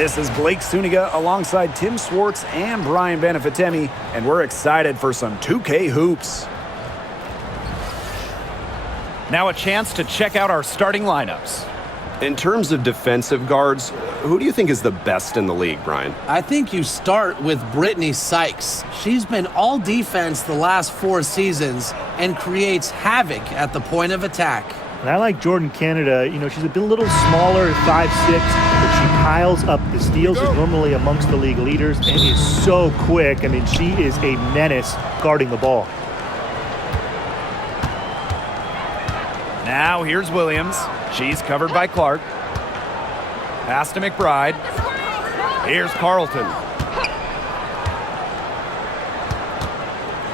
This is Blake Suniga alongside Tim Swartz and Brian Benefitemi, and we're excited for some 2K hoops. Now a chance to check out our starting lineups. In terms of defensive guards, who do you think is the best in the league, Brian? I think you start with Brittany Sykes. She's been all defense the last 4 seasons and creates havoc at the point of attack. And I like Jordan Canada. You know, she's a little smaller, 5'6", but she piles up the steals, is normally amongst the league leaders, and is so quick. I mean, she is a menace guarding the ball. Now here's Williams. She's covered by Clark. Pass to McBride. Here's Carlton.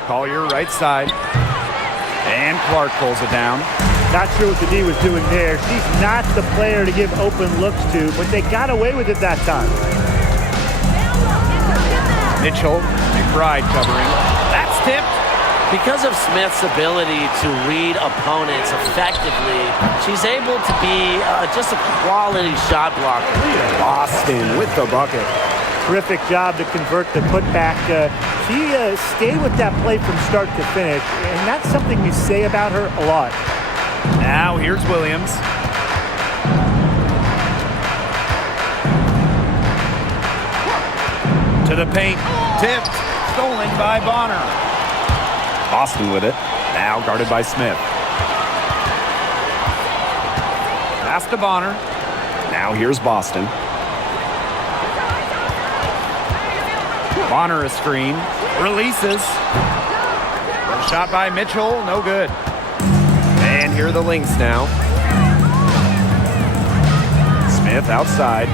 Collier right side. And Clark pulls it down. Not sure what the D was doing there. She's not the player to give open looks to, but they got away with it that time. Mitchell, McBride covering. That's tipped. Because of Smith's ability to read opponents effectively, she's able to be just a quality shot blocker. Boston with the bucket. Terrific job to convert the putback. She stayed with that play from start to finish, and that's something we say about her a lot. Now here's Williams. To the paint. Tipped. Stolen by Bonner. Boston with it. Now guarded by Smith. Pass to Bonner. Now here's Boston. Bonner a screen. Releases. Shot by Mitchell. No good. And here are the Lynx now. Smith outside.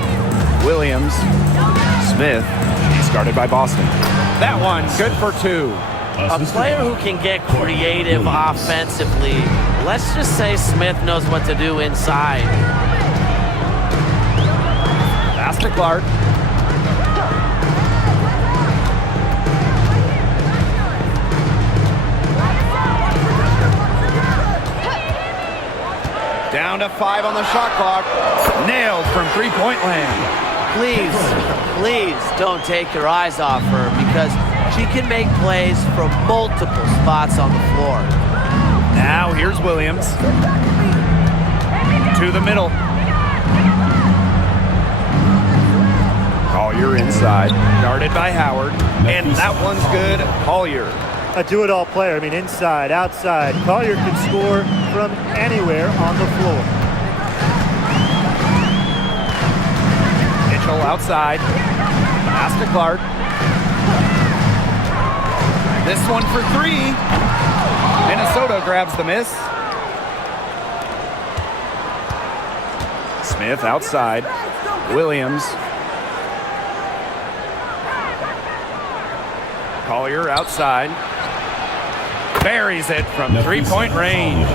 Williams. Smith. He's guarded by Boston. That one good for 2. A player who can get creative offensively. Let's just say Smith knows what to do inside. Pass to Clark. Down to 5 on the shot clock. Nailed from three-point land. Please don't take your eyes off her, because she can make plays from multiple spots on the floor. Now here's Williams. To the middle. Collier inside. Guarded by Howard. And that one's good. Collier. A do-it-all player. I mean, inside, outside. Collier can score from anywhere on the floor. Mitchell outside. Pass to Clark. This one for 3. Minnesota grabs the miss. Smith outside. Williams. Collier outside. Buries it from three-point range.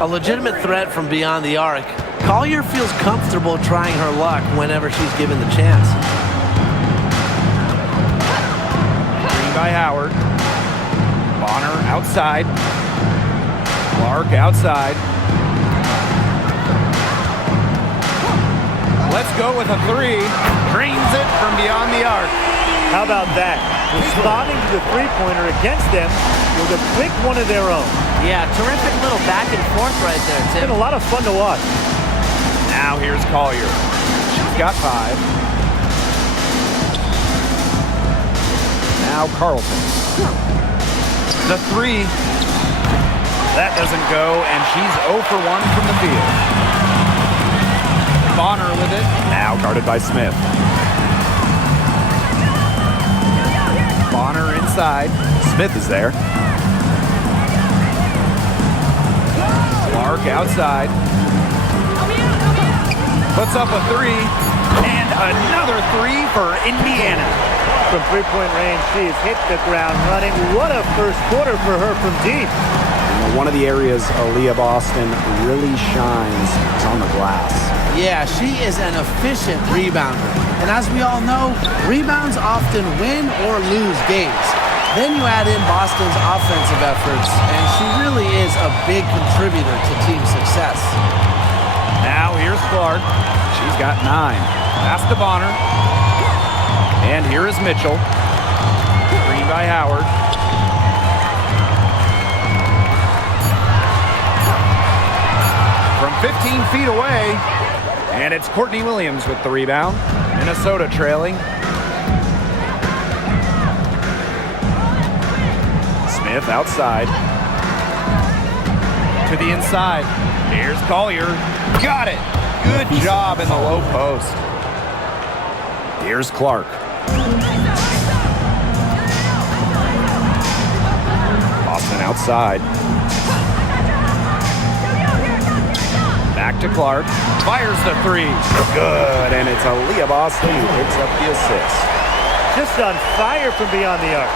A legitimate threat from beyond the arc. Collier feels comfortable trying her luck whenever she's given the chance. Green by Howard. Bonner outside. Clark outside. Let's go with a 3. Drains it from beyond the arc. How about that? Responding to the three-pointer against them with a quick one of their own. Yeah, terrific little back and forth right there, Tim. It's been a lot of fun to watch. Now here's Collier. She's got 5. Now Carlton. The 3. That doesn't go, and she's 0 for 1 from the field. Bonner with it. Now guarded by Smith. Bonner inside. Smith is there. Clark outside. Puts up a 3. And another 3 for Indiana. From three-point range, she has hit the ground running. What a first quarter for her from deep. One of the areas Aaliyah Boston really shines is on the glass. Yeah, she is an efficient rebounder. And as we all know, rebounds often win or lose games. Then you add in Boston's offensive efforts, and she really is a big contributor to team success. Now here's Clark. She's got 9. Pass to Bonner. And here is Mitchell. Screen by Howard. From 15 feet away. And it's Courtney Williams with the rebound. Minnesota trailing. Smith outside. To the inside. Here's Collier. Got it. Good job in the low post. Here's Clark. Boston outside. Back to Clark. Fires the 3. Good. And it's Aaliyah Boston who picks up the assist. Just on fire from beyond the arc.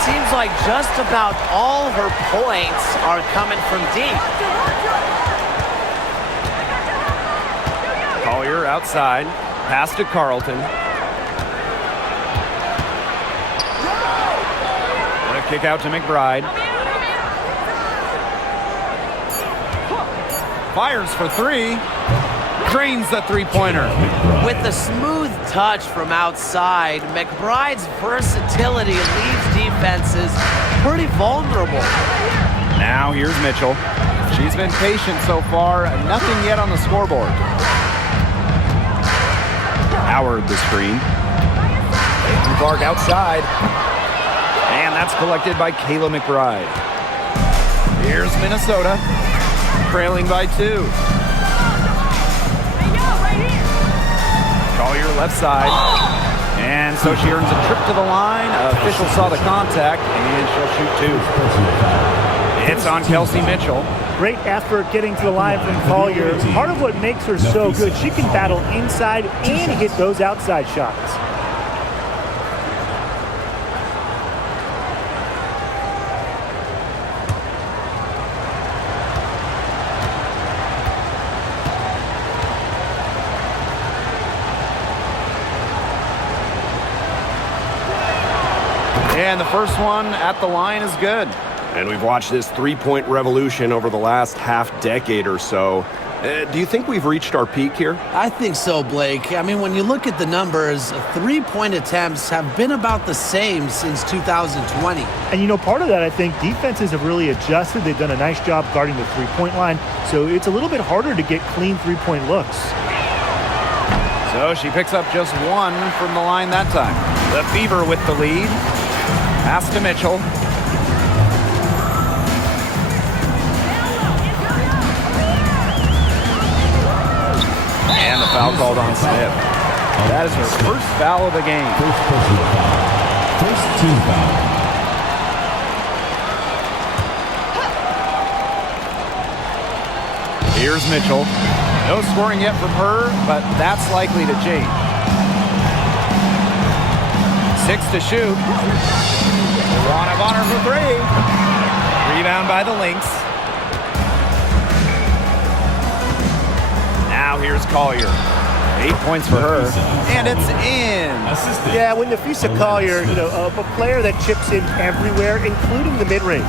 Seems like just about all her points are coming from deep. Collier outside. Pass to Carlton. And a kick out to McBride. Fires for 3. Drains the three-pointer. With the smooth touch from outside, McBride's versatility leaves defenses pretty vulnerable. Now here's Mitchell. She's been patient so far. Nothing yet on the scoreboard. Howard the screen. Caitlin Clark outside. And that's collected by Kayla McBride. Here's Minnesota. Trailing by 2. Collier left side. And so she earns a trip to the line. Official saw the contact, and she'll shoot 2. It's on Kelsey Mitchell. Great effort getting to the line from Collier. Part of what makes her so good, she can battle inside and hit those outside shots. And the first one at the line is good. And we've watched this three-point revolution over the last half-decade or so. Do you think we've reached our peak here? I think so, Blake. I mean, when you look at the numbers, 3-point attempts have been about the same since 2020. And, you know, part of that, I think, defenses have really adjusted. They've done a nice job guarding the three-point line, so it's a little bit harder to get clean three-point looks. So she picks up just 1 from the line that time. The Fever with the lead. Pass to Mitchell. And the foul called on Smith. That is her first foul of the game. First team foul. Here's Mitchell. No scoring yet from her, but that's likely to change. 6 to shoot. Bonner for 3. Rebound by the Lynx. Now here's Collier. 8 points for her. And it's in. Yeah, when Nafisa Collier, you know, a player that chips in everywhere, including the mid-range.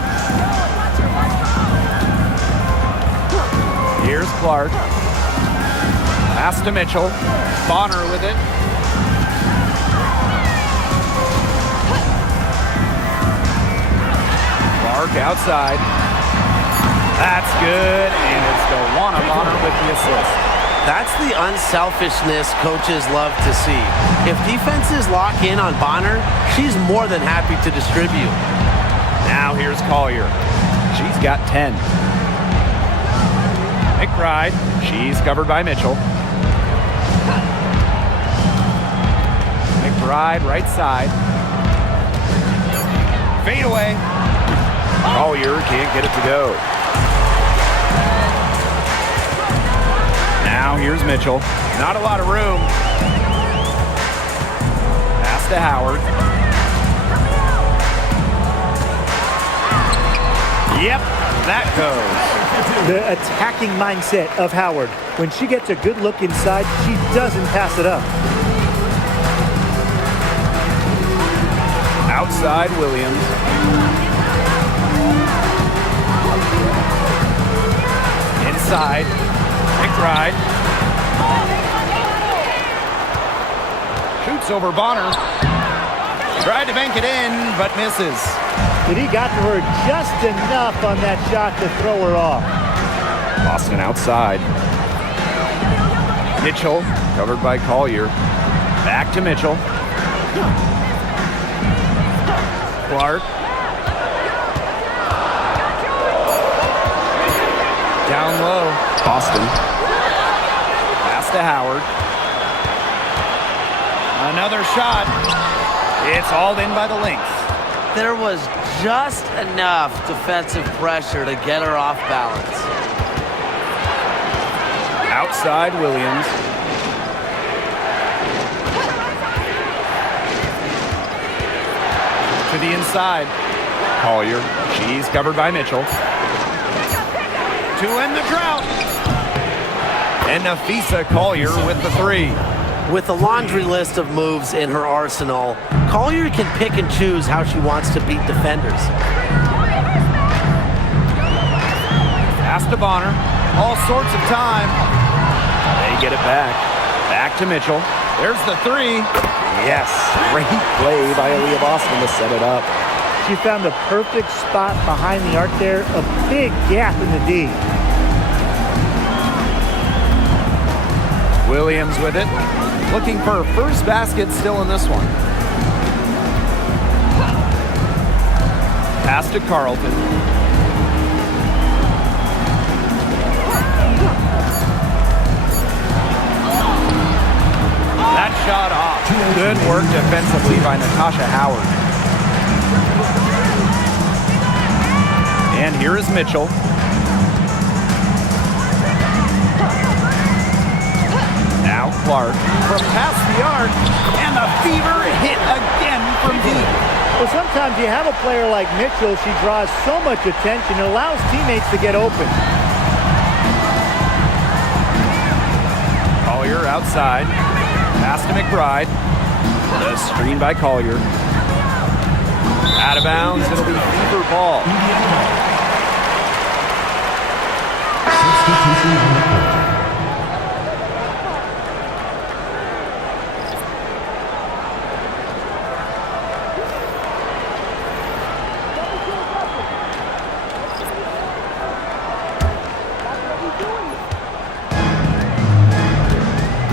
Here's Clark. Pass to Mitchell. Bonner with it. Clark outside. That's good, and it's DeWanna Bonner with the assist. That's the unselfishness coaches love to see. If defenses lock in on Bonner, she's more than happy to distribute. Now here's Collier. She's got 10. McBride. She's covered by Mitchell. McBride right side. Fade away. Collier can't get it to go. Now here's Mitchell. Not a lot of room. Pass to Howard. Yep, that goes. The attacking mindset of Howard. When she gets a good look inside, she doesn't pass it up. Outside Williams. Inside. McBride. Shoots over Bonner. Tried to bank it in, but misses. But he got to her just enough on that shot to throw her off. Boston outside. Mitchell, covered by Collier. Back to Mitchell. Clark. Down low. Boston. Pass to Howard. Another shot. It's hauled in by the Lynx. There was just enough defensive pressure to get her off balance. Outside Williams. To the inside. Collier. She's covered by Mitchell. To end the drought. And Nafisa Collier with the three. With a laundry list of moves in her arsenal, Collier can pick and choose how she wants to beat defenders. Pass to Bonner. All sorts of time. They get it back. Back to Mitchell. There's the three. Yes. Great play by Aaliyah Boston to set it up. She found the perfect spot behind the arc there, a big gap in the D. Williams with it. Looking for her first basket still in this one. Pass to Carlton. That shot off. Good work defensively by Natasha Howard. And here is Mitchell. Now Clark from past the arc, and the Fever hit again from deep. Well, sometimes you have a player like Mitchell, she draws so much attention, it allows teammates to get open. Collier outside. Pass to McBride. The screen by Collier. Out of bounds, it'll be Fever ball. Substitution on the court.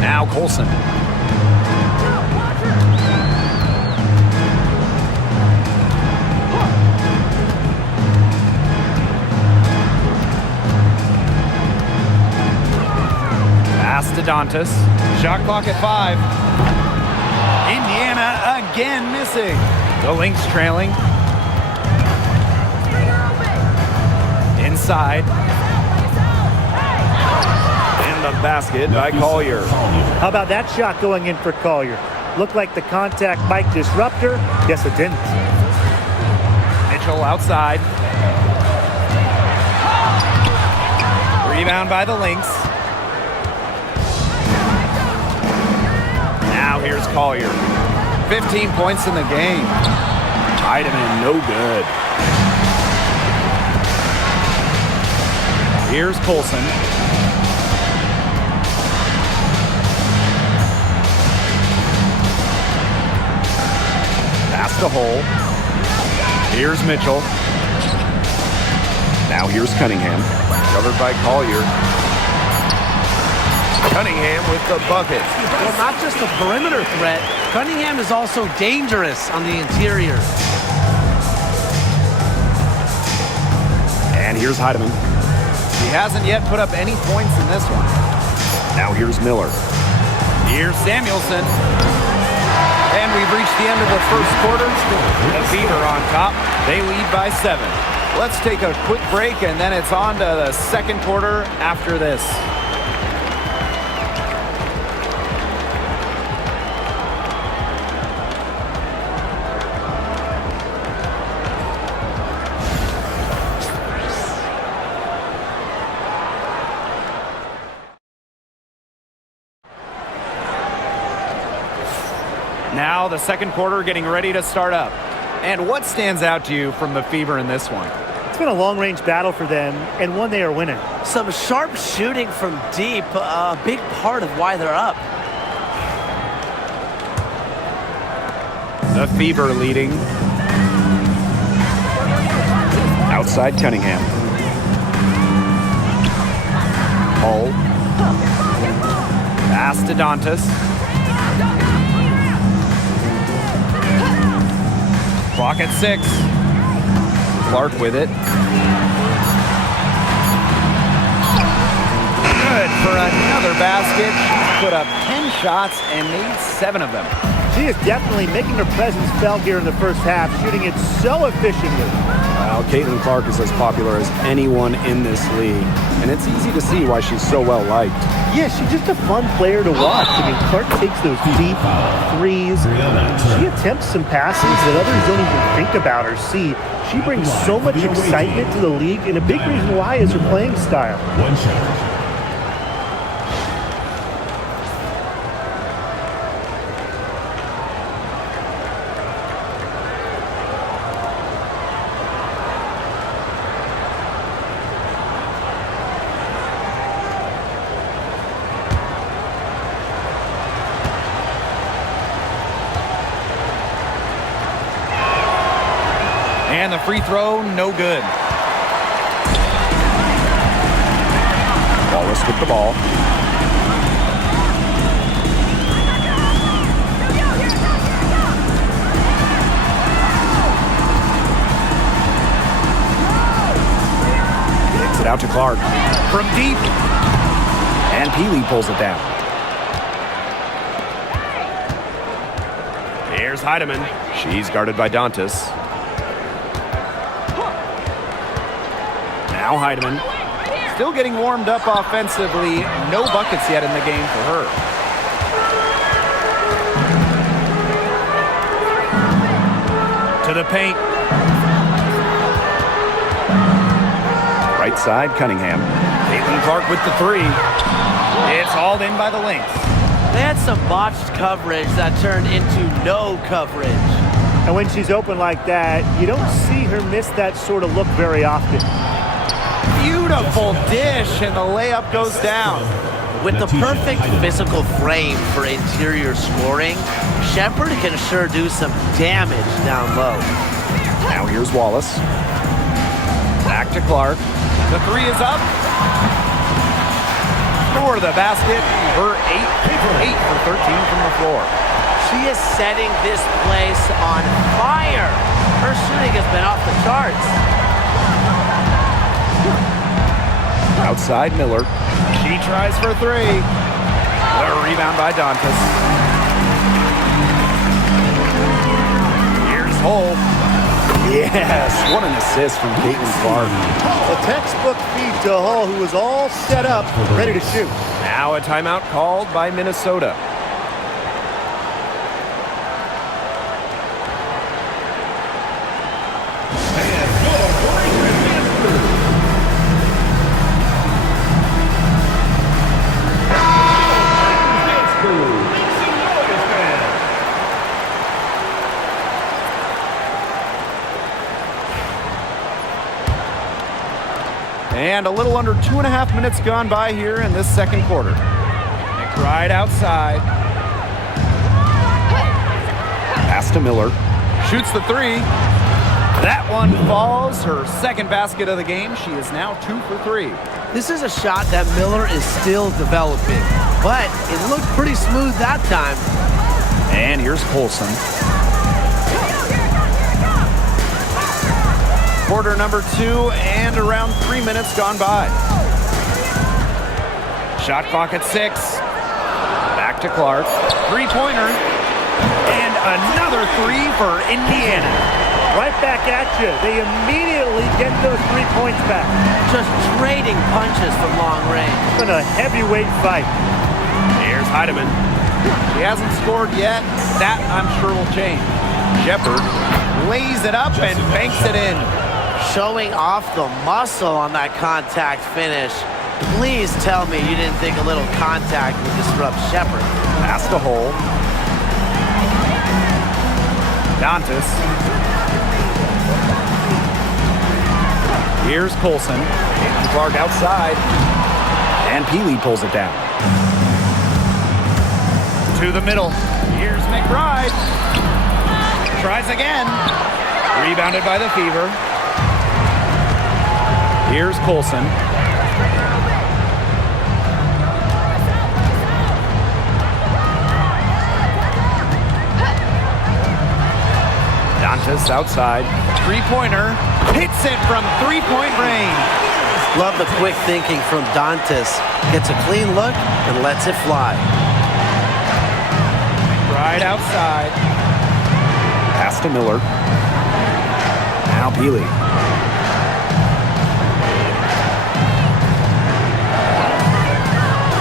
Now Colson. Pass to Dantas. Shot clock at 5. Indiana again missing. The Lynx trailing. Inside. The basket by Collier. How about that shot going in for Collier? Looked like the contact might disrupt her. Guess it didn't. Mitchell outside. Rebound by the Lynx. Now here's Collier. 15 points in the game. Heidemann, no good. Here's Colson. Pass to Hole. Here's Mitchell. Now here's Cunningham. Covered by Collier. Cunningham with the bucket. Well, not just a perimeter threat, Cunningham is also dangerous on the interior. And here's Heidemann. He hasn't yet put up any points in this one. Now here's Miller. Here's Samuelson. And we've reached the end of the first quarter. The Fever on top. They lead by 7. Let's take a quick break, and then it's on to the second quarter after this. Now the second quarter getting ready to start up. And what stands out to you from the Fever in this one? It's been a long-range battle for them, and one they are winning. Some sharp shooting from deep, a big part of why they're up. The Fever leading. Outside Cunningham. Hull. Pass to Dantas. Clock at 6. Clark with it. Good for another basket. She's put up 10 shots and made 7 of them. She is definitely making her presence felt here in the first half, shooting it so efficiently. Well, Clark is as popular as anyone in this league, and it's easy to see why she's so well liked. Yeah, she's just a fun player to watch. I mean, Clark takes those deep threes. She attempts some passes that others don't even think about or see. She brings so much excitement to the league, and a big reason why is her playing style. One shot. And the free throw, no good. Wallace with the ball. Kicks it out to Clark. From deep. And Peely pulls it down. Here's Heidemann. She's guarded by Dantas. Now Heidemann. Still getting warmed up offensively. No buckets yet in the game for her. To the paint. Right side, Cunningham. Caitlin Clark with the 3. It's hauled in by the Lynx. They had some botched coverage that turned into no coverage. And when she's open like that, you don't see her miss that sort of look very often. Beautiful dish, and the layup goes down. With the perfect physical frame for interior scoring, Shepherd can sure do some damage down low. Now here's Wallace. Back to Clark. The 3 is up. For the basket, her 8 for 13 from the floor. She is setting this place on fire. Her shooting has been off the charts. Outside Miller. She tries for 3. The rebound by Dantas. Here's Hull. Yes, what an assist from Caitlin Clark. A textbook feed to Hull, who was all set up, ready to shoot. Now a timeout called by Minnesota. And a little under 2.5 minutes gone by here in this second quarter. McBride outside. Pass to Miller. Shoots the 3. That one falls. Her second basket of the game. She is now 2 for 3. This is a shot that Miller is still developing, but it looked pretty smooth that time. And here's Colson. Quarter number 2 and around 3 minutes gone by. Shot clock at 6. Back to Clark. 3-pointer. And another 3 for Indiana. Right back at you. They immediately get those 3 points back. Just trading punches from long range. It's been a heavyweight fight. Here's Heidemann. She hasn't scored yet. That, I'm sure, will change. Shepherd lays it up and banks it in. Showing off the muscle on that contact finish. Please tell me you didn't think a little contact would disrupt Shepherd. Pass to Hull. Dantas. Here's Colson. Clark outside. And Peely pulls it down. To the middle. Here's McBride. Tries again. Rebounded by the Fever. Here's Colson. Dantas outside. Three-pointer. Hits it from three-point range. Love the quick thinking from Dantas. Gets a clean look and lets it fly. Right outside. Pass to Miller. Now Peely.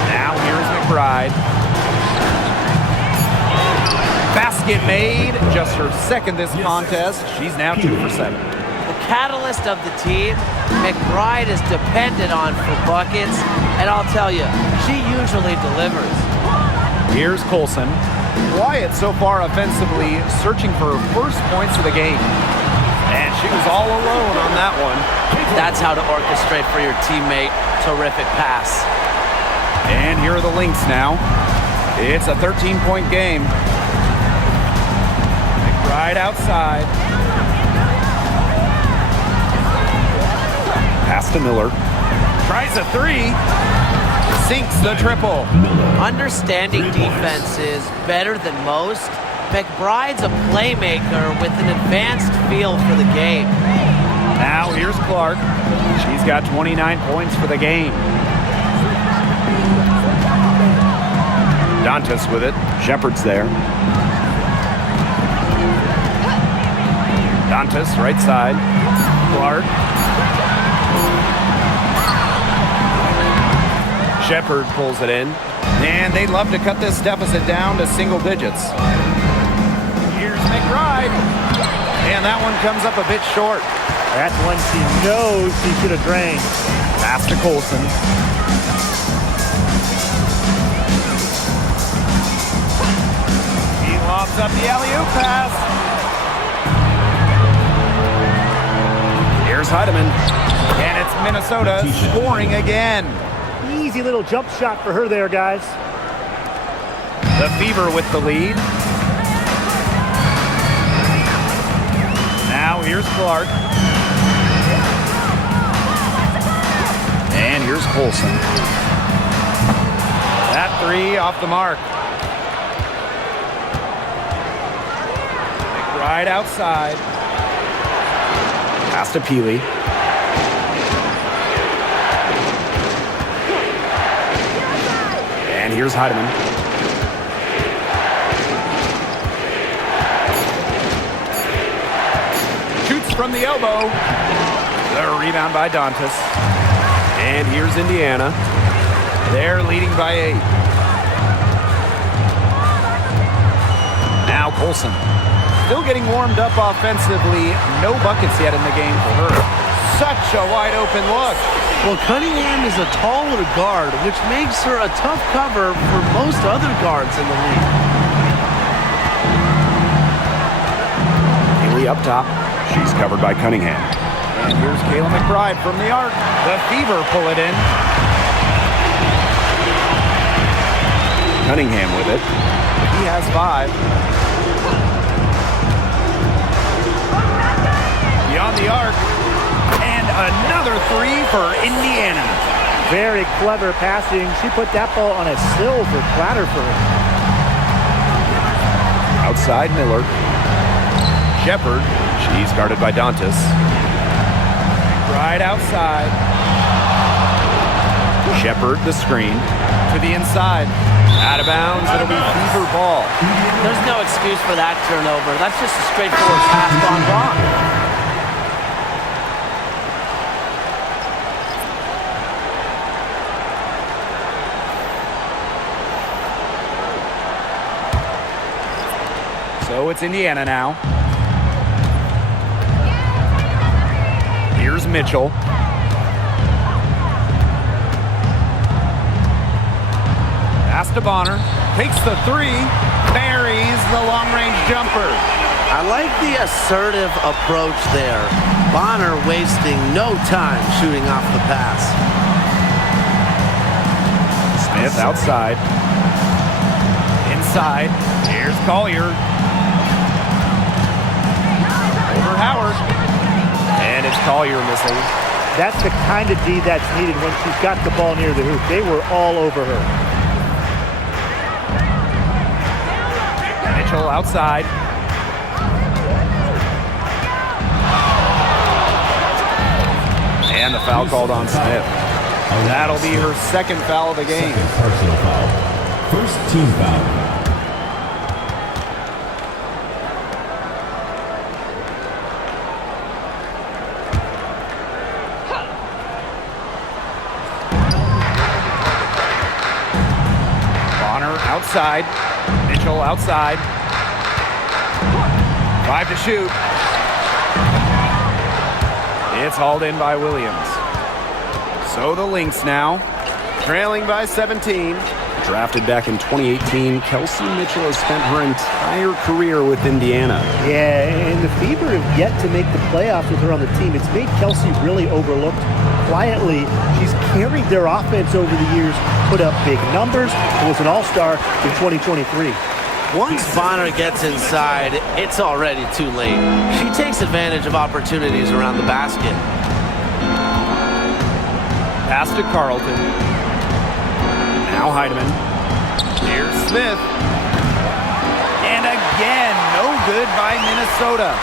Now here's McBride. Basket made. Just her second this contest. She's now 2 for 7. The catalyst of the team, McBride is dependent on for buckets, and I'll tell you, she usually delivers. Here's Colson. Quiet so far offensively, searching for her first points of the game. And she was all alone on that one. That's how to orchestrate for your teammate. Terrific pass. And here are the Lynx now. It's a 13-point game. Right outside. Pass to Miller. Tries a three. Sinks the triple. Understanding defense is better than most. McBride's a playmaker with an advanced feel for the game. Now here's Clark. She's got 29 points for the game. Dantas with it. Shepard's there. Dantas, right side. Clark. Shepard pulls it in. And they'd love to cut this deficit down to single digits. Here's McBride. And that one comes up a bit short. That's one she knows she should have drained. Pass to Colson. He lobs up the alley-oop pass. Here's Heidemann. And it's Minnesota scoring again. Easy little jump shot for her there, guys. The Fever with the lead. Now here's Clark. And here's Colson. That three off the mark. Right outside. Pass to Peely. And here's Heidemann. Shoots from the elbow. The rebound by Dantas. And here's Indiana. They're leading by 8. Now Colson. Still getting warmed up offensively. No buckets yet in the game for her. Such a wide open look. Well, Cunningham is a taller guard, which makes her a tough cover for most other guards in the league. Peely up top. She's covered by Cunningham. And here's Kayla McBride from the arc. The Fever pull it in. Cunningham with it. He has 5. Beyond the arc. And another 3 for Indiana. Very clever passing. She put that ball on a silver platter for her. Outside Miller. Shepard. She's guarded by Dantas. Right outside. Shepard the screen. To the inside. Out of bounds. It'll be Fever ball. There's no excuse for that turnover. That's just a straightforward pass gone wrong. So it's Indiana now. Here's Mitchell. Pass to Bonner. Takes the 3. Buries the long-range jumper. I like the assertive approach there. Bonner wasting no time shooting off the pass. Smith outside. Inside. Here's Collier. Over Howard. And it's Collier missing. That's the kind of D that's needed when she's got the ball near the hoop. They were all over her. Mitchell outside. And the foul called on Smith. That'll be her second foul of the game. Second personal foul. First team foul. Outside. Mitchell outside. 5 to shoot. It's hauled in by Williams. So the Lynx now, trailing by 17. Drafted back in 2018, Kelsey Mitchell has spent her entire career with Indiana. Yeah, and the Fever have yet to make the playoffs with her on the team. It's made Kelsey really overlooked. Quietly, she's carried their offense over the years, put up big numbers, and was an all-star in 2023. Once Bonner gets inside, it's already too late. She takes advantage of opportunities around the basket. Pass to Carlton. Now Heidemann. Here's Smith. And again, no good by Minnesota.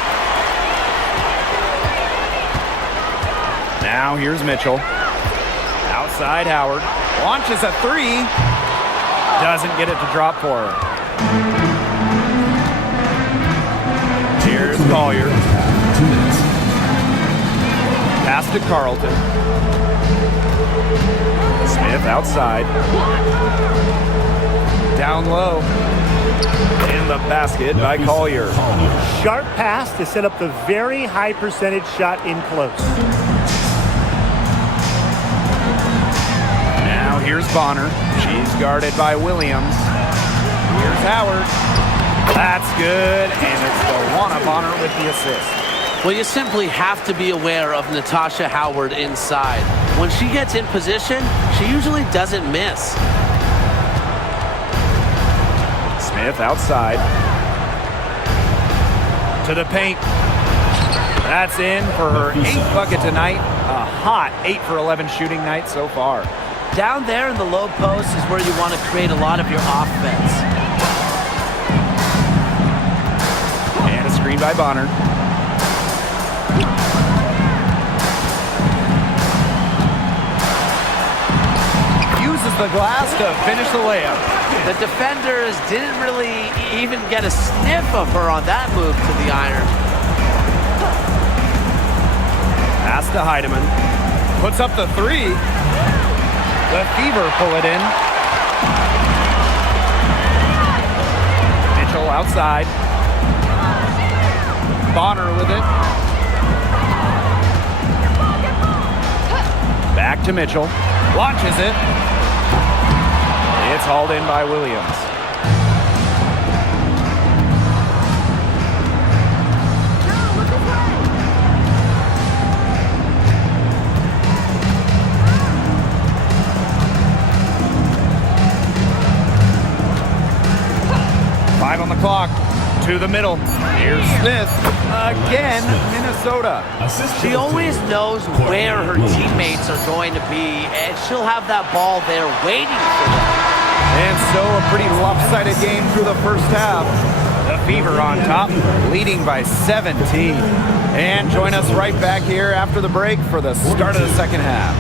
Now here's Mitchell. Outside Howard. Launches a three. Doesn't get it to drop for her. Here's Collier. Pass to Carlton. Smith outside. Down low. And the basket by Collier. Sharp pass to set up the very high percentage shot in close. Now here's Bonner. She's guarded by Williams. Here's Howard. That's good. And it's DeWanna Bonner with the assist. Well, you simply have to be aware of Natasha Howard inside. When she gets in position, she usually doesn't miss. Smith outside. To the paint. That's in for her 8th bucket tonight. A hot 8 for 11 shooting night so far. Down there in the low post is where you want to create a lot of your offense. And a screen by Bonner. Uses the glass to finish the layup. The defenders didn't really even get a sniff of her on that move to the iron. Pass to Heidemann. Puts up the three. The Fever pull it in. Mitchell outside. Bonner with it. Back to Mitchell. Launches it. It's hauled in by Williams. Five on the clock. To the middle. Here's Smith. Again, Minnesota. She always knows where her teammates are going to be, and she'll have that ball there waiting for them. And so a pretty lopsided game through the first half. The Fever on top, leading by 17. And join us right back here after the break for the start of the second half.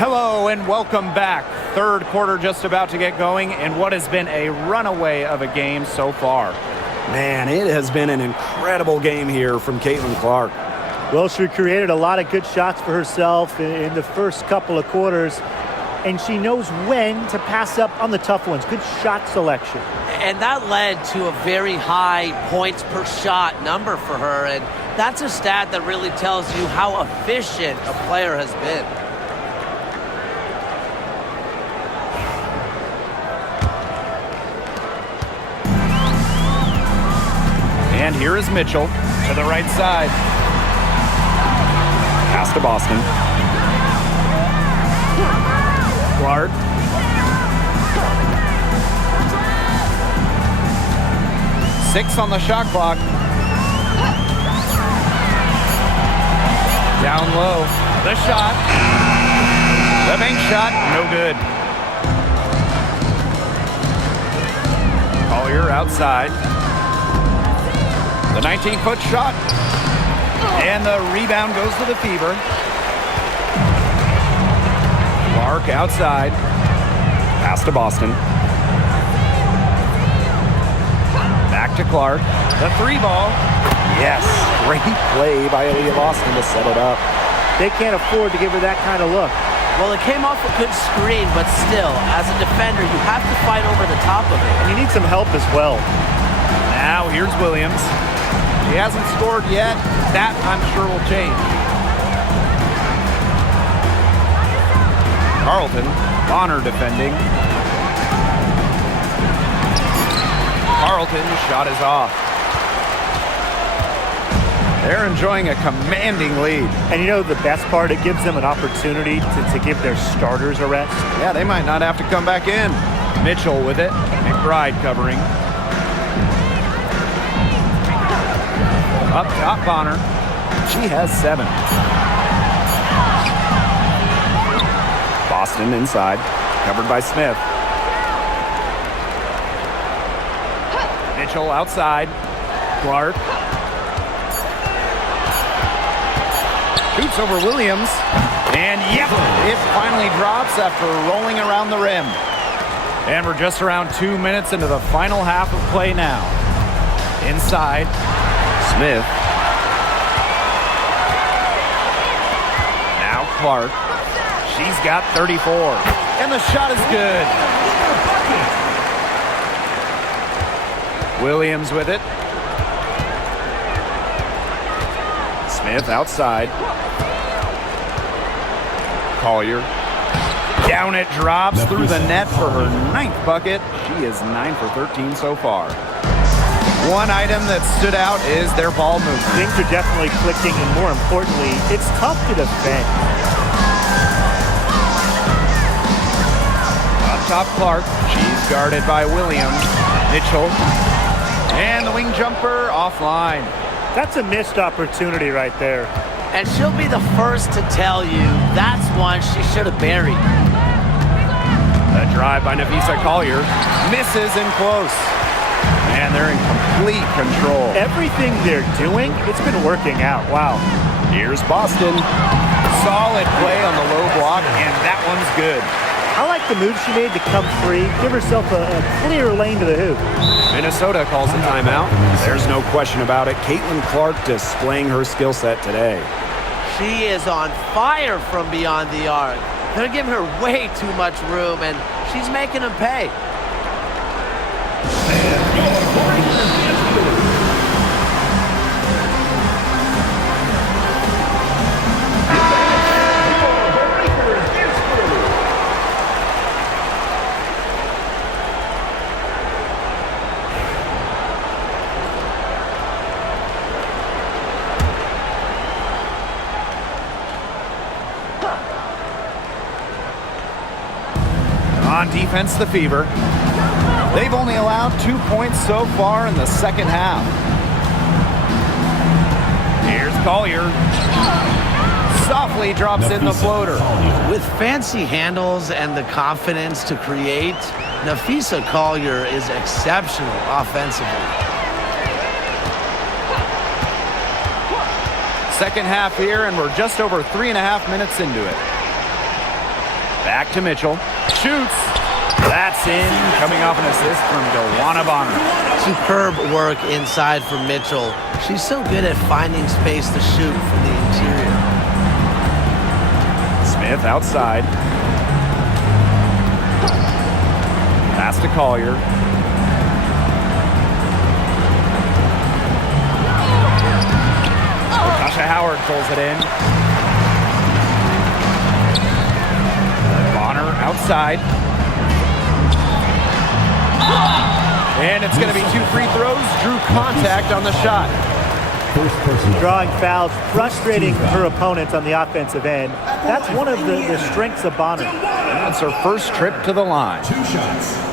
Hello and welcome back. Third quarter just about to get going in what has been a runaway of a game so far. Man, it has been an incredible game here from Clark. Well, she created a lot of good shots for herself in the first couple of quarters, and she knows when to pass up on the tough ones. Good shot selection. And that led to a very high points per shot number for her, and that's a stat that really tells you how efficient a player has been. And here is Mitchell to the right side. Pass to Boston. Clark. Six on the shot clock. Down low. The shot. The bank shot. No good. Collier outside. The 19-foot shot. And the rebound goes to the Fever. Clark outside. Pass to Boston. Back to Clark. The three ball. Yes, great play by Aaliyah Boston to set it up. They can't afford to give her that kind of look. Well, it came off a good screen, but still, as a defender, you have to fight over the top of it. And you need some help as well. Now here's Williams. He hasn't scored yet. That, I'm sure, will change. Carlton, Bonner defending. Carlton's shot is off. They're enjoying a commanding lead. And you know the best part? It gives them an opportunity to give their starters a rest. Yeah, they might not have to come back in. Mitchell with it. McBride covering. Up top, Bonner. She has 7. Boston inside, covered by Smith. Mitchell outside. Clark. Shoots over Williams. And yep, it finally drops after rolling around the rim. And we're just around 2 minutes into the final half of play now. Inside. Smith. Now Clark. She's got 34. And the shot is good. Williams with it. Smith outside. Collier. Down it drops through the net for her 9th bucket. She is 9 for 13 so far. One item that stood out is their ball movement. Things are definitely clicking, and more importantly, it's tough to defend. Up top, Clark. She's guarded by Williams. Mitchell. And the wing jumper offline. That's a missed opportunity right there. And she'll be the first to tell you that's one she should have buried. A drive by Nafisa Collier. Misses in close. And they're in complete control. Everything they're doing, it's been working out. Wow. Here's Boston. Solid play on the low block, and that one's good. I like the move she made to come free, give herself a clear lane to the hoop. Minnesota calls a timeout. There's no question about it. Clark displaying her skill set today. She is on fire from beyond the arc. They're giving her way too much room, and she's making them pay. On defense, the Fever. They've only allowed 2 points so far in the second half. Here's Collier. Softly drops in the floater. With fancy handles and the confidence to create, Nafisa Collier is exceptional offensively. Second half here, and we're just over 3.5 minutes into it. Back to Mitchell. Shoots. That's in. Coming off an assist from Dewana Bonner. Superb work inside from Mitchell. She's so good at finding space to shoot from the interior. Smith outside. Pass to Collier. Tasha Howard pulls it in. Bonner outside. And it's going to be 2 free throws. Drew contact on the shot. First personal. Drawing fouls, frustrating her opponents on the offensive end. That's one of the strengths of Bonner. That's her first trip to the line. 2 shots.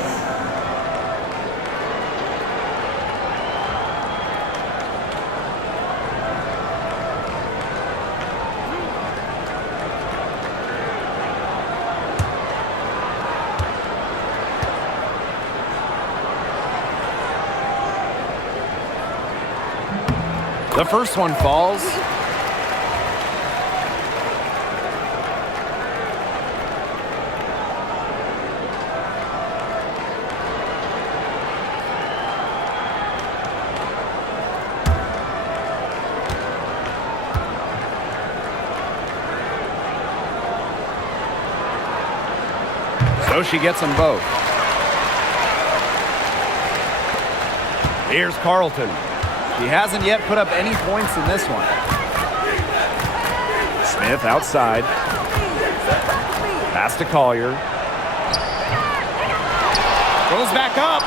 The first one falls. So she gets them both. Here's Carlton. He hasn't yet put up any points in this one. Smith outside. Pass to Collier. Goes back up.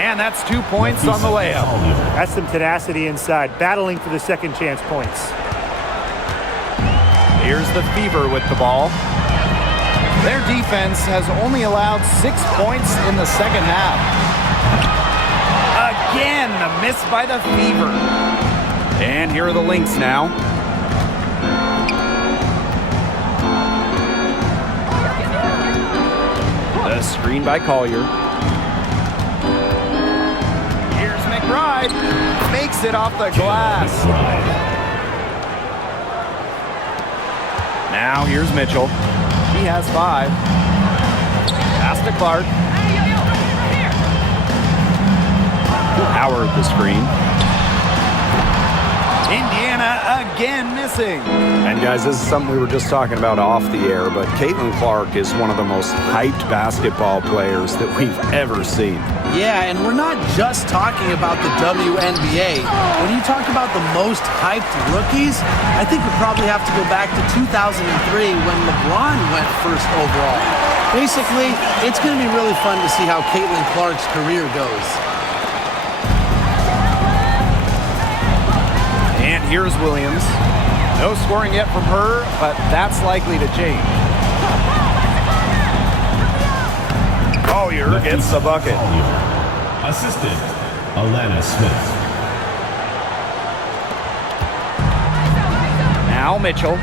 And that's 2 points on the layup. That's some tenacity inside, battling for the second chance points. Here's the Fever with the ball. Their defense has only allowed 6 points in the second half. Again, a miss by the Fever. And here are the Lynx now. The screen by Collier. Here's McBride. Makes it off the glass. Now here's Mitchell. He has 5. Pass to Clark. Howard the screen. Indiana again missing. And guys, this is something we were just talking about off the air, but Caitlin is one of the most hyped basketball players that we've ever seen. Yeah, and we're not just talking about the WNBA. When you talk about the most hyped rookies, I think we probably have to go back to 2003 when LeBron went first overall. Basically, it's going to be really fun to see how Caitlin Clark's career goes. And here's Williams. No scoring yet from her, but that's likely to change. Collier gets the bucket. Assistant, Alana Smith. Now Mitchell.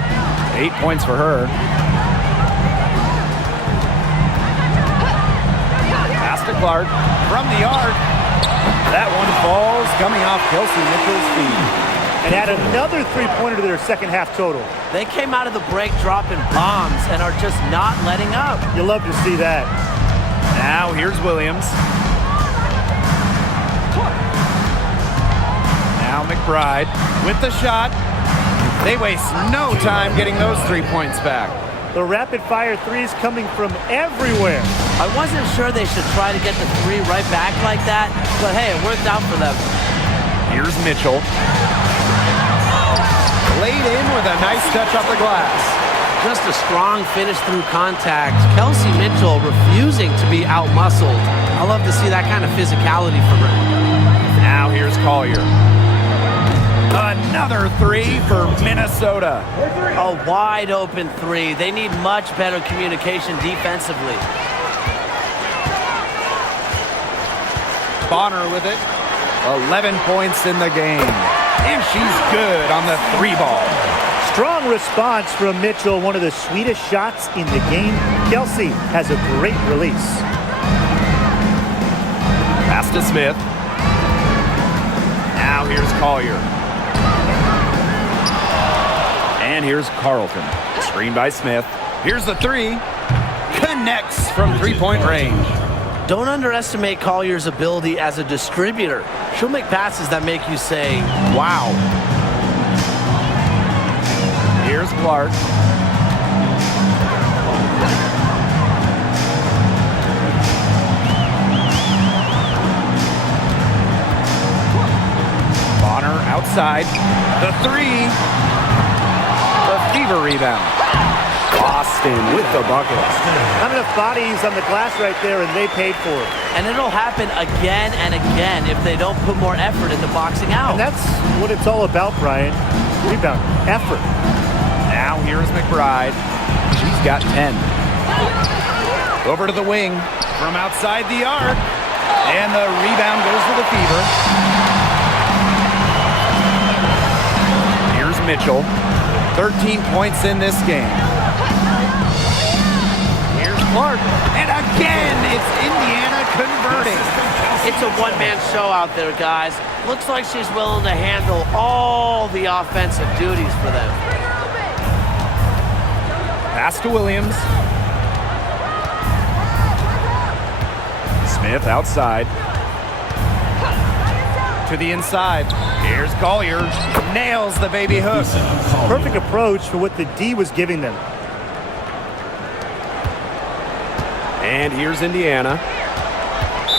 8 points for her. Pass to Clark. From the arc. That one falls, coming off Kelsey Mitchell's feet. And add another three-pointer to their second half total. They came out of the break dropping bombs and are just not letting up. You'll love to see that. Now here's Williams. Now McBride with the shot. They waste no time getting those 3 points back. The rapid-fire threes coming from everywhere. I wasn't sure they should try to get the 3 right back like that, but hey, it worked out for them. Here's Mitchell. Laid in with a nice touch off the glass. Just a strong finish through contact. Kelsey Mitchell refusing to be out-muscled. I love to see that kind of physicality from her. Now here's Collier. Another 3 for Minnesota. A wide open 3. They need much better communication defensively. Bonner with it. 11 points in the game. And she's good on the 3 ball. Strong response from Mitchell, one of the sweetest shots in the game. Kelsey has a great release. Pass to Smith. Now here's Collier. And here's Carlton. Screen by Smith. Here's the 3. connects from three-point range. Don't underestimate Collier's ability as a distributor. She'll make passes that make you say, wow. Here's Clark. Bonner outside. The three. The Fever rebound. Boston with the buckets. Not enough bodies on the glass right there, and they paid for it. And it'll happen again and again if they don't put more effort into boxing out. And that's what it's all about, Brian. Rebound, effort. Now here's McBride. She's got 10. Over to the wing from outside the arc. And the rebound goes to the Fever. Here's Mitchell. 13 points in this game. Here's Clark. And again, it's Indiana converting. It's a one-man show out there, guys. Looks like she's willing to handle all the offensive duties for them. Pass to Williams. Smith outside. To the inside. Here's Collier. Nails the baby hook. Perfect approach for what the D was giving them. And here's Indiana.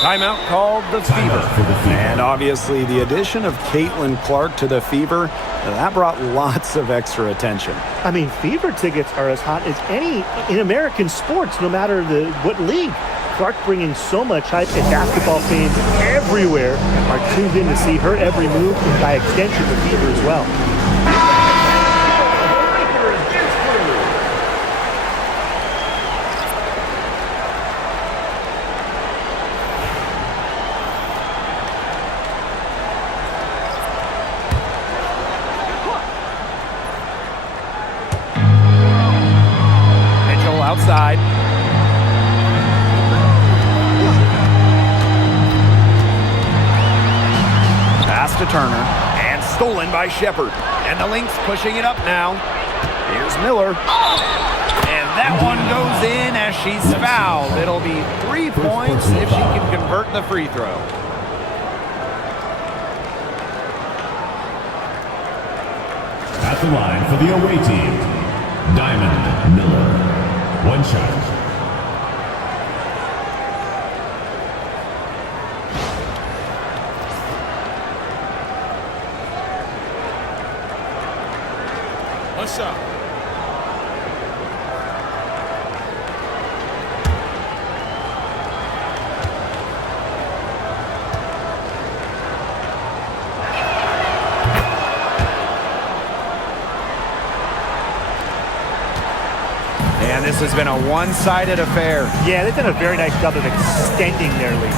Timeout called the Fever. And obviously the addition of Caitlin Clark to the Fever, that brought lots of extra attention. I mean, Fever tickets are as hot as any in American sports, no matter what league. Clark bringing so much hype, and basketball fans everywhere are tuned in to see her every move, and by extension the Fever as well. Mitchell outside. Pass to Turner, and stolen by Shepard. And the Lynx pushing it up now. Here's Miller. And that one goes in as she's fouled. It'll be 3 points if she can convert the free throw. At the line for the away team, Diamond Miller. One shot. What's up? And this has been a one-sided affair. Yeah, they've done a very nice job of extending their lead.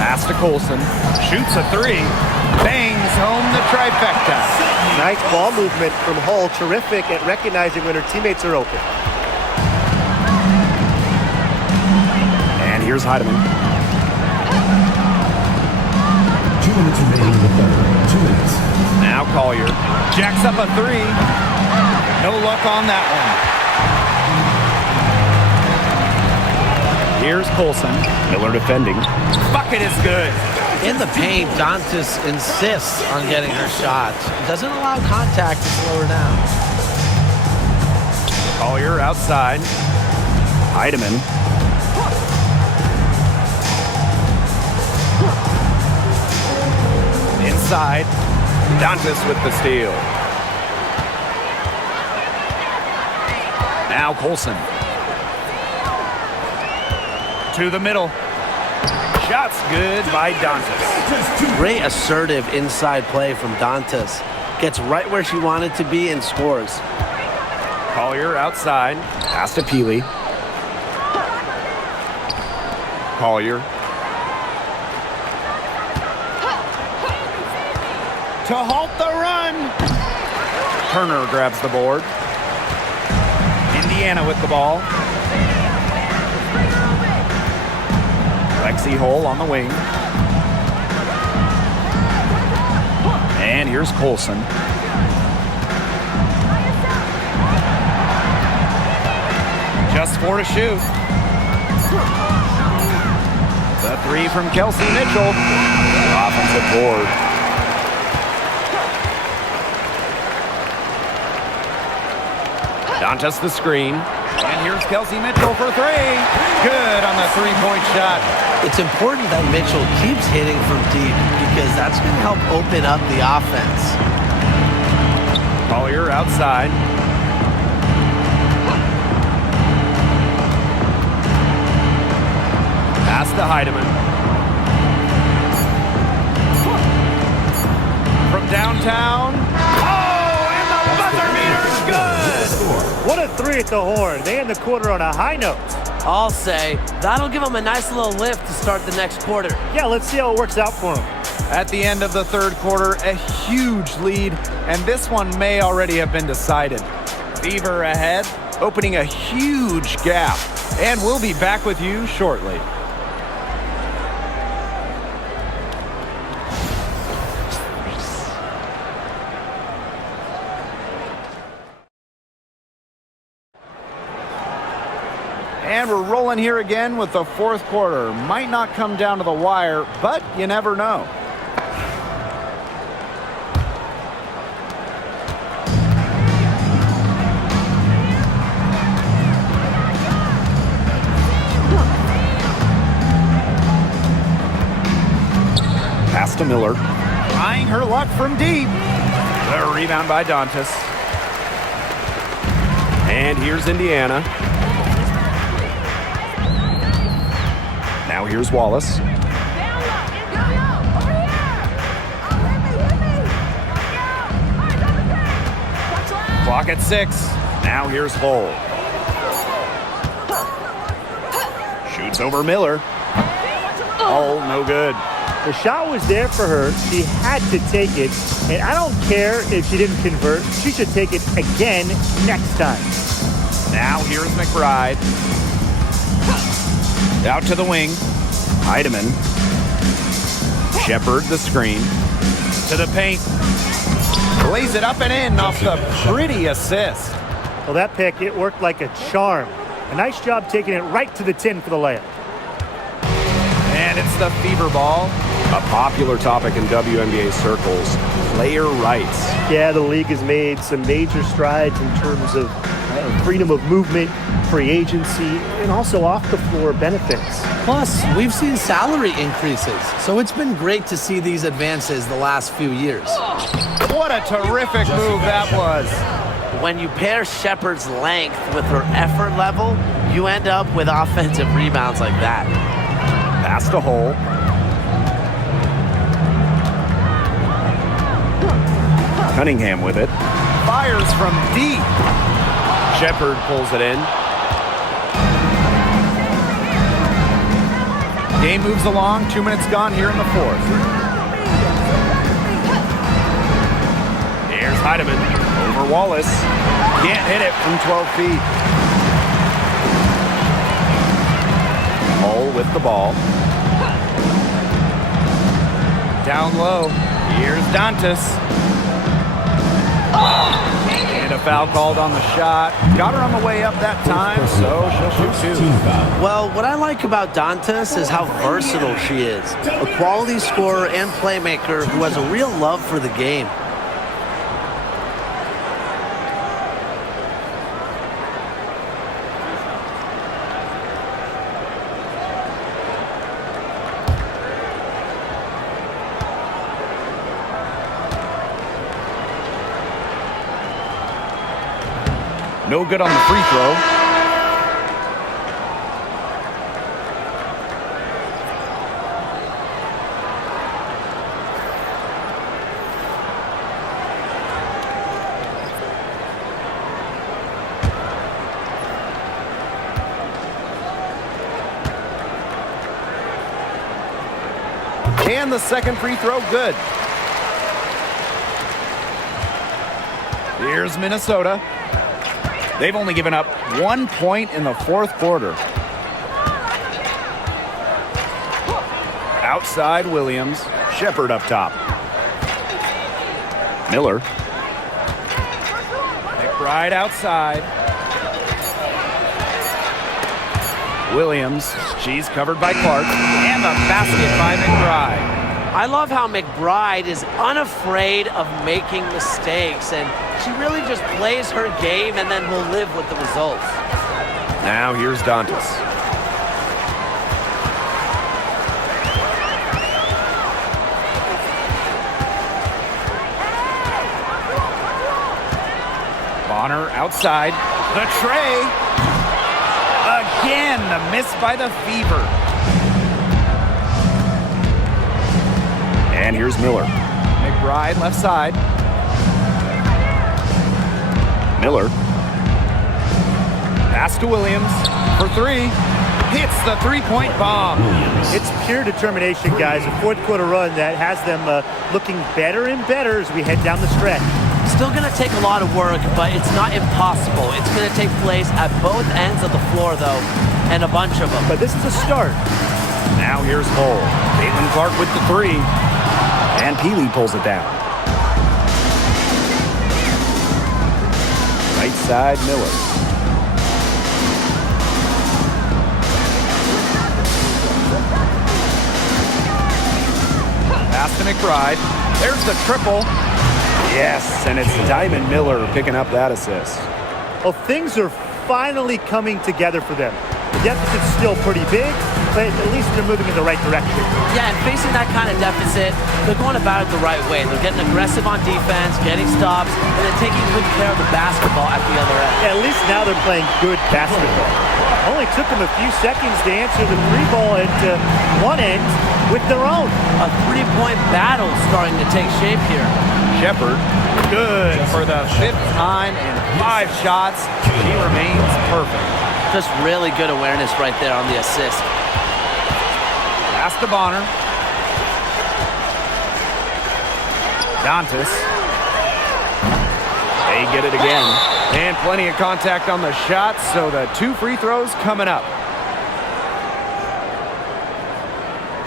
Pass to Colson. Shoots a three. Bangs home the trifecta. Nice ball movement from Hull. Terrific at recognizing when her teammates are open. And here's Heidemann. 2 minutes remaining in the third. 2 minutes. Now Collier jacks up a three. No luck on that one. Here's Colson. Miller defending. Bucket is good. In the paint, Dantas insists on getting her shot. Doesn't allow contact to slow her down. Collier outside. Heidemann. Inside. Dantas with the steal. Now Colson. To the middle. Shots good by Dantas. Great assertive inside play from Dantas. Gets right where she wanted to be and scores. Collier outside. Pass to Peely. Collier. To halt the run. Turner grabs the board. Indiana with the ball. Lexi Hull on the wing. And here's Colson. Just 4 to shoot. The 3 from Kelsey Mitchell. Offensive board. Dantas the screen. And here's Kelsey Mitchell for 3. Good on the 3-point shot. It's important that Mitchell keeps hitting from deep because that's going to help open up the offense. Collier outside. Pass to Heidemann. From downtown. Oh, and the buzzer beater's good. What a 3 at the horn. They end the quarter on a high note. I'll say that'll give them a nice little lift to start the next quarter. Yeah, let's see how it works out for them. At the end of the third quarter, a huge lead, and this one may already have been decided. Fever ahead, opening a huge gap, and we'll be back with you shortly. And we're rolling here again with the fourth quarter. Might not come down to the wire, but you never know. Pass to Miller. Trying her luck from deep. The rebound by Dantas. And here's Indiana. Now here's Wallace. Clock at 6. Now here's Hull. Shoots over Miller. Oh, no good. The shot was there for her. She had to take it. And I don't care if she didn't convert. She should take it again next time. Now here's McBride. Out to the wing. Heidemann. Shepard the screen. To the paint. Lays it up and in off the pretty assist. Well, that pick, it worked like a charm. A nice job taking it right to the tin for the layup. And it's the Fever ball. A popular topic in WNBA circles, player rights. Yeah, the league has made some major strides in terms of freedom of movement, free agency, and also off-the-floor benefits. Plus, we've seen salary increases, so it's been great to see these advances the last few years. What a terrific move that was. When you pair Shepard's length with her effort level, you end up with offensive rebounds like that. Pass to Hull. Cunningham with it. Fires from deep. Shepard pulls it in. Game moves along. 2 minutes gone here in the fourth. Here's Heidemann over Wallace. Can't hit it from 12 feet. Hull with the ball. Down low. Here's Dantas. And a foul called on the shot. Got her on the way up that time, so she'll shoot 2. Well, what I like about Dantas is how versatile she is. A quality scorer and playmaker who has a real love for the game. No good on the free throw. And the second free throw, good. Here's Minnesota. They've only given up 1 point in the fourth quarter. Outside Williams. Shepard up top. Miller. McBride outside. Williams, she's covered by Clark, and the basket by McBride. I love how McBride is unafraid of making mistakes, and she really just plays her game and then will live with the results. Now here's Dantas. Bonner outside. The tray. Again, the miss by the Fever. And here's Miller. McBride left side. Miller. Pass to Williams for three. Hits the three-point bomb. It's pure determination, guys. A fourth quarter run that has them looking better and better as we head down the stretch. Still going to take a lot of work, but it's not impossible. It's going to take place at both ends of the floor, though, and a bunch of them. But this is a start. Now here's Hull. Caitlin Clark with the three. And Peely pulls it down. Right side, Miller. Pass to McBride. There's the triple. Yes, and it's Diamond Miller picking up that assist. Well, things are finally coming together for them. The deficit's still pretty big, but at least they're moving in the right direction. Yeah, and facing that kind of deficit, they're going about it the right way. They're getting aggressive on defense, getting stops, and then taking good care of the basketball at the other end. Yeah, at least now they're playing good basketball. Only took them a few seconds to answer the three ball at one end with their own. A three-point battle starting to take shape here. Shepard, good for the fifth time in 5 shots. She remains perfect. Just really good awareness right there on the assist. Pass to Bonner. Dantas. They get it again. And plenty of contact on the shot, so the 2 free throws coming up.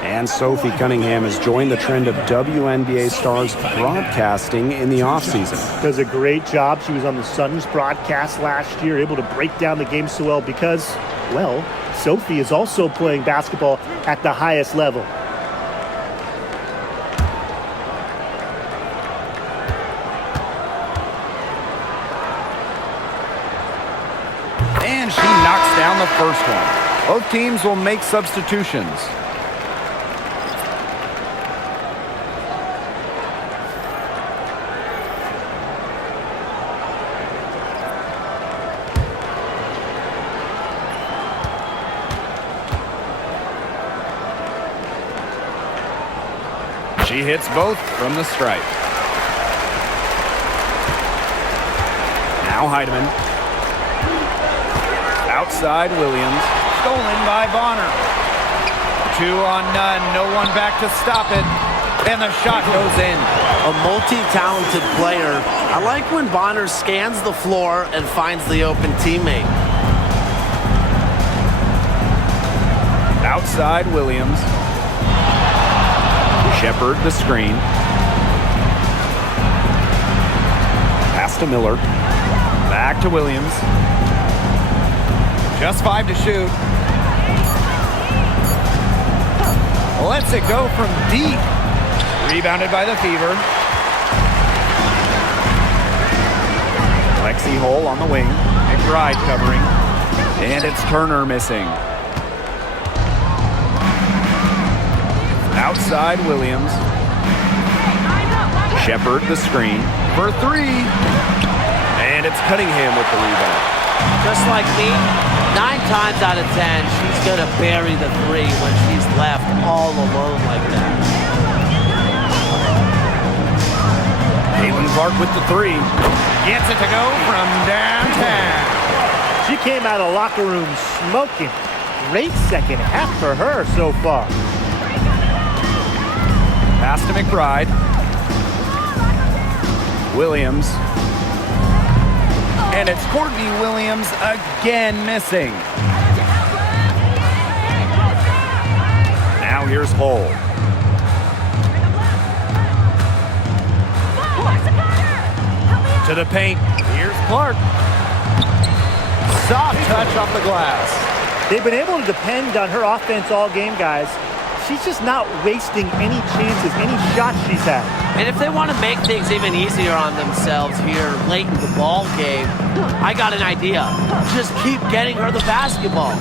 And Sophie Cunningham has joined the trend of WNBA stars broadcasting in the offseason. Does a great job. She was on the Suns broadcast last year, able to break down the game so well because, well, Sophie is also playing basketball at the highest level. And she knocks down the first one. Both teams will make substitutions. She hits both from the stripe. Now Heidemann. Outside Williams. Stolen by Bonner. 2 on none. No one back to stop it. And the shot goes in. A multi-talented player. I like when Bonner scans the floor and finds the open teammate. Outside Williams. Shepard the screen. Pass to Miller. Back to Williams. Just 5 to shoot. Lets it go from deep. Rebounded by the Fever. Lexi Hull on the wing. McBride covering. And it's Turner missing. Outside Williams. Shepard the screen for 3. And it's Cunningham with the rebound. Just like me, 9 times out of 10, she's going to bury the 3 when she's left all alone like that. Caitlin Clark with the 3. Gets it to go from downtown. She came out of the locker room smoking. Great second half for her so far. Pass to McBride. Williams. And it's Courtney Williams again missing. Now here's Hull. To the paint. Here's Clark. Soft touch off the glass. They've been able to depend on her offense all game, guys. She's just not wasting any chances, any shots she's had. And if they want to make things even easier on themselves here late in the ball game, I got an idea. Just keep getting her the basketball.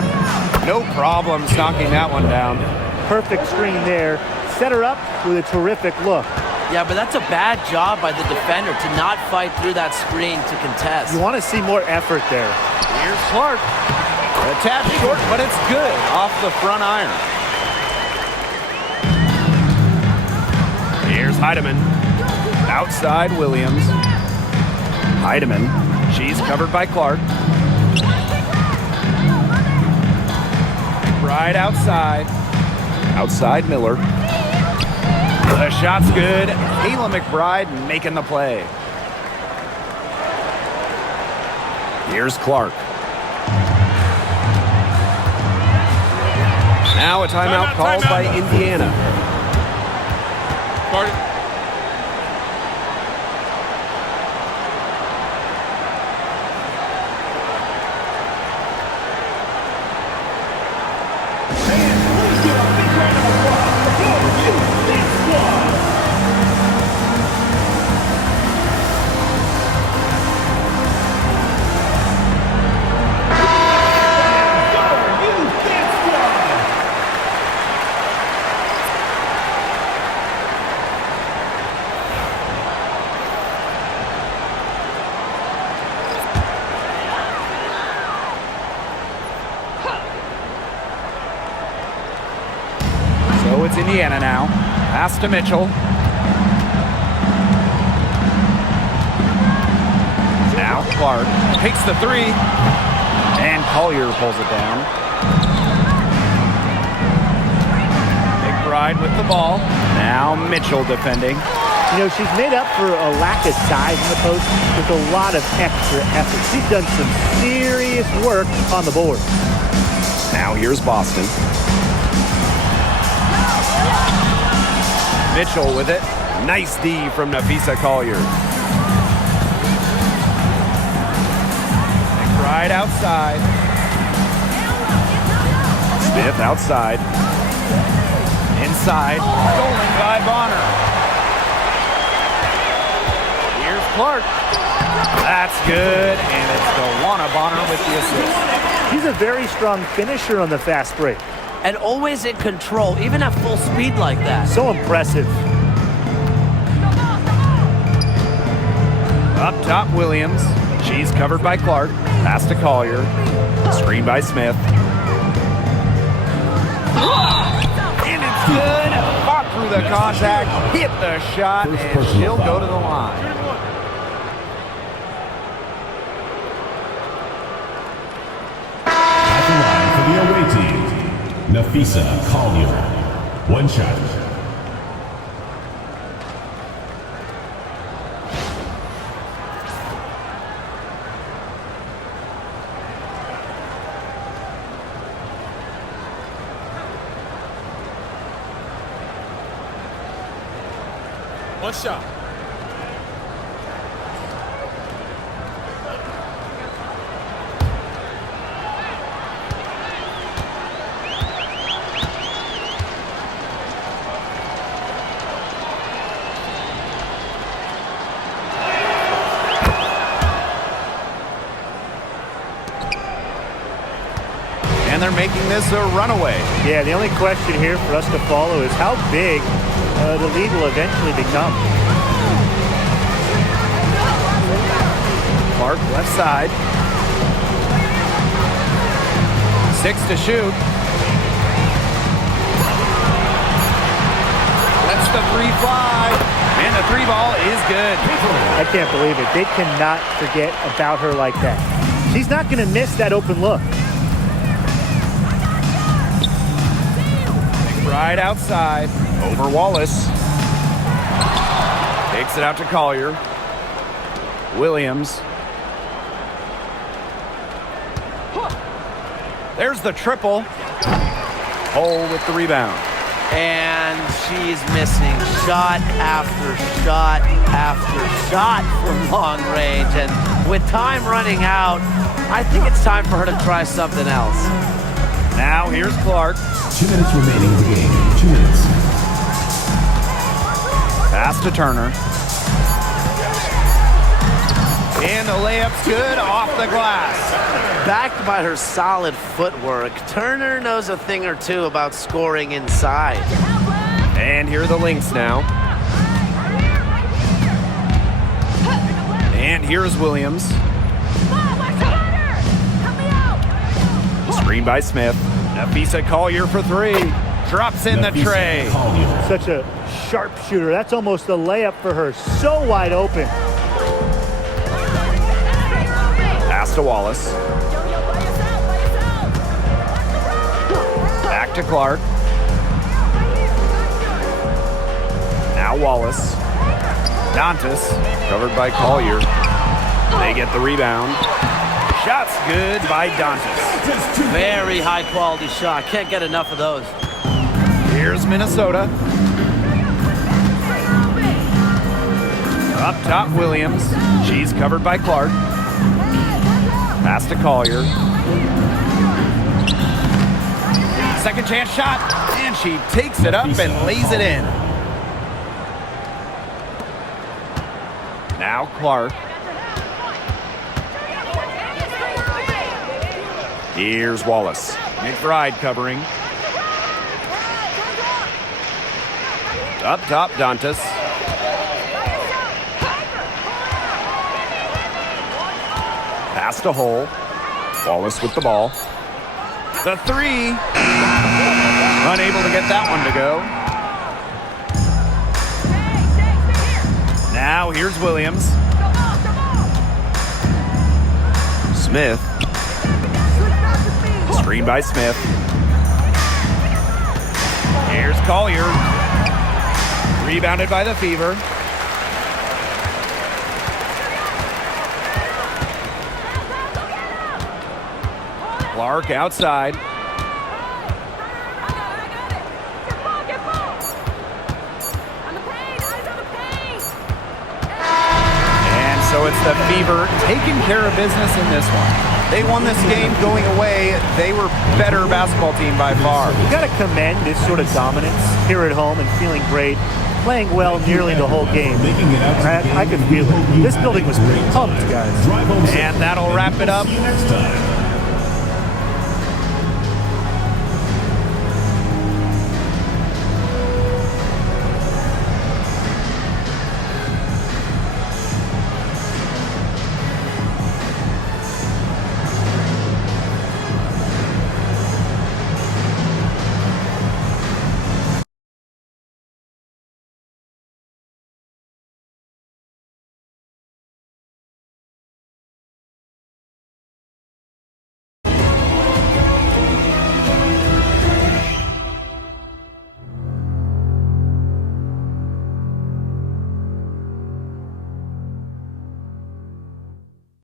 No problems knocking that one down. Perfect screen there. Set her up with a terrific look. Yeah, but that's a bad job by the defender to not fight through that screen to contest. You want to see more effort there. Here's Clark. A tad short, but it's good off the front iron. Here's Heidemann. Outside Williams. Heidemann. She's covered by Clark. Right outside. Outside Miller. The shot's good. Kayla McBride making the play. Here's Clark. Now a timeout called by Indiana. So it's Indiana now. Pass to Mitchell. Now Clark takes the three. And Collier pulls it down. McBride with the ball. Now Mitchell defending. You know, she's made up for a lack of size in the post with a lot of extra effort. She's done some serious work on the board. Now here's Boston. Mitchell with it. Nice D from Nafisa Collier. McBride outside. Smith outside. Inside. Stolen by Bonner. Here's Clark. That's good. And it's DeWanna Bonner with the assist. She's a very strong finisher on the fast break. And always in control, even at full speed like that. So impressive. Up top, Williams. She's covered by Clark. Pass to Collier. Screen by Smith. And it's good. Fought through the contact, hit the shot, and she'll go to the line. At the line for the away team, Nafisa Collier. One shot. One shot. And they're making this a runaway. Yeah, the only question here for us to follow is how big the lead will eventually become. Clark left side. 6 to shoot. Lets the three fly. And the three ball is good. I can't believe it. They cannot forget about her like that. She's not going to miss that open look. Right outside. Over Wallace. Takes it out to Collier. Williams. There's the triple. Hole with the rebound. And she's missing shot after shot after shot from long range. And with time running out, I think it's time for her to try something else. Now here's Clark. 2 minutes remaining in the game. 2 minutes. Pass to Turner. And the layup's good off the glass. Backed by her solid footwork, Turner knows a thing or two about scoring inside. And here are the Lynx now. And here's Williams. Screen by Smith. Nafisa Collier for three. Drops in the tray. Such a sharpshooter. That's almost a layup for her. So wide open. Pass to Wallace. Back to Clark. Now Wallace. Dantas, covered by Collier. They get the rebound. Shot's good by Dantas. Very high quality shot. Can't get enough of those. Here's Minnesota. Up top, Williams. She's covered by Clark. Pass to Collier. Second chance shot, and she takes it up and lays it in. Now Clark. Here's Wallace. McBride covering. Up top, Dantas. Pass to Hole. Wallace with the ball. The three. Unable to get that one to go. Now here's Williams. Smith. Screen by Smith. Here's Collier. Rebounded by the Fever. Clark outside. And so it's the Fever taking care of business in this one. They won this game going away. They were better basketball team by far. You got to commend this sort of dominance here at home and feeling great, playing well nearly the whole game. I could feel it. This building was pumped, guys. And that'll wrap it up. See you next time.